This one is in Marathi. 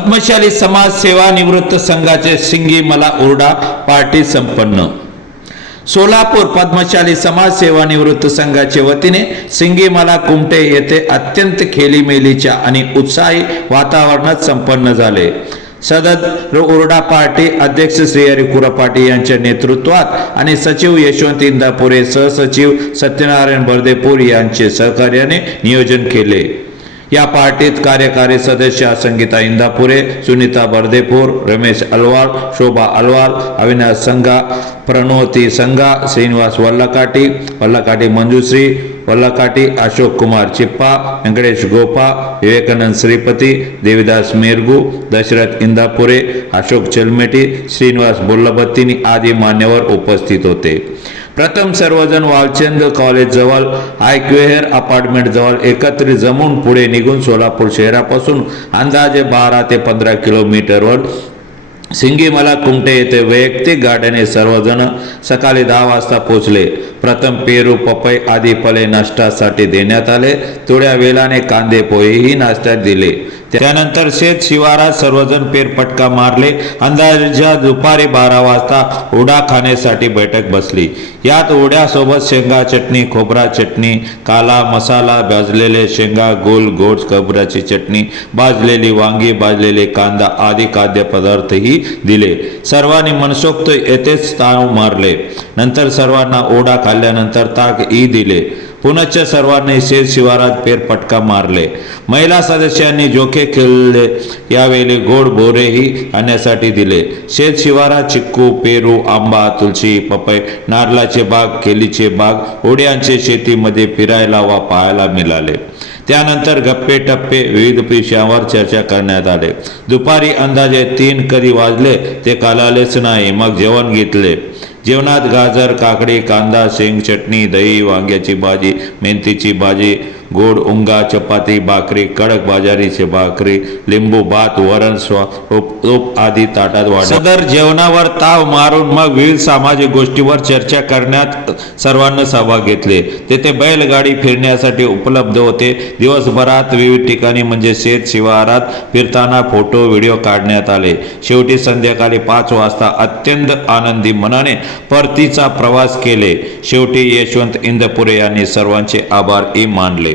पद्मशाली समाज सेवा निवृत्त संघाचे सिंगी मला ओरडा पार्टी संपन्न. सोलापूर पद्मशाली समाज सेवा निवृत्त संघाच्या वतीने सिंगीमाला कुमटे येथे अत्यंत खेलीमेलीच्या आणि उत्साही वातावरणात संपन्न झाले. सदर ओरडा पार्टी अध्यक्ष श्री हरिकुरा कुरपाटी यांच्या नेतृत्वात आणि सचिव यशवंत इंदापुरे सहसचिव सत्यनारायण बर्देपूर यांचे सहकार्याने नियोजन केले. या पार्टीत कार्यकारी सदस्य संगीता इंदापुरे सुनीता बर्देपूर रमेश अलवार शोभा अलवार अविनाश संघा प्रणोती संघा श्रीनिवास वल्लकाटी वल्लकाटी मंजुश्री वल्लकाटी अशोक कुमार चिप्पा व्यंकटेश गोपा विवेकानंद श्रीपती देविदास मेरगू दशरथ इंदापुरे अशोक चलमेटी श्रीनिवास बोल्लबत्तीनी आदी मान्यवर उपस्थित होते. प्रथम सर्वजण वालचंद कॉलेज जवळ आयक्वेअर अपार्टमेंट जवळ एकत्रित जमून पुढे निघून सोलापूर शहरापासून अंदाजे बारा ते पंधरा किलोमीटरवर सिंगीमला कुमटे येथे वैयक्तिक गाड्याने सर्वजण सकाळी दहा वाजता पोहोचले. प्रथम पेरू पपई आदी फळे नाश्त्यासाठी देण्यात आले. थोड्या वेळाने कांदे पोहेही नाश्त्यात दिले. त्यानंतर शेत शिवारात सर्वजण पेरपटका मारले. अंदाजा दुपारी बारा वाजता उडा खाण्यासाठी बैठक बसली. यात उड्यासोबत शेंगा चटणी खोबरा चटणी काला मसाला भाजलेले शेंगा गोल गोड खोबऱ्याची चटणी भाजलेली वांगी भाजलेले कांदा आदी खाद्यपदार्थही दिले. सर्वांनी मनसोक्त येथेच ताव मारले. नंतर सर्वांना ओढा खाल्ल्यानंतर ताक ई दिले. पुनश्च सर्वांनी शेत शिवारात फेरफटका मारले. महिला सदस्यांनी जोखे खेळले. यावेळी गोड बोरेही आणण्यासाठी दिले. शेत शिवारात चिक्कू पेरू आंबा तुलसी पपई नारळाचे बाग केलीचे बाग ओढ्यांचे शेतीमध्ये फिरायला वा पाहायला मिळाले. त्यानंतर गप्पे टप्पे विविध विषयावर चर्चा करण्यात आले. दुपारी अंदाजे तीन कधी वाजले ते कालालेच नाही. मग जेवण घेतले. जेवणात गाजर काकडी कांदा शेंग चटणी दही वांग्याची भाजी मेथीची भाजी गोड उंगा चपाती भाकरी कडक बाजारीचे भाकरी लिंबू भात वरण स्वा उप उप आदी ताटात वाढ सदर जेवणावर ताव मारून मग विविध सामाजिक गोष्टीवर चर्चा करण्यात सर्वांना सहभाग घेतले. तेथे बैलगाडी फिरण्यासाठी उपलब्ध होते. दिवसभरात विविध ठिकाणी म्हणजे शेत शिवारात फिरताना फोटो व्हिडिओ काढण्यात आले. शेवटी संध्याकाळी पाच वाजता अत्यंत आनंदी मनाने परतीचा प्रवास केले. शेवटी यशवंत इंदपुरे यांनी सर्वांचे आभार ही मानले.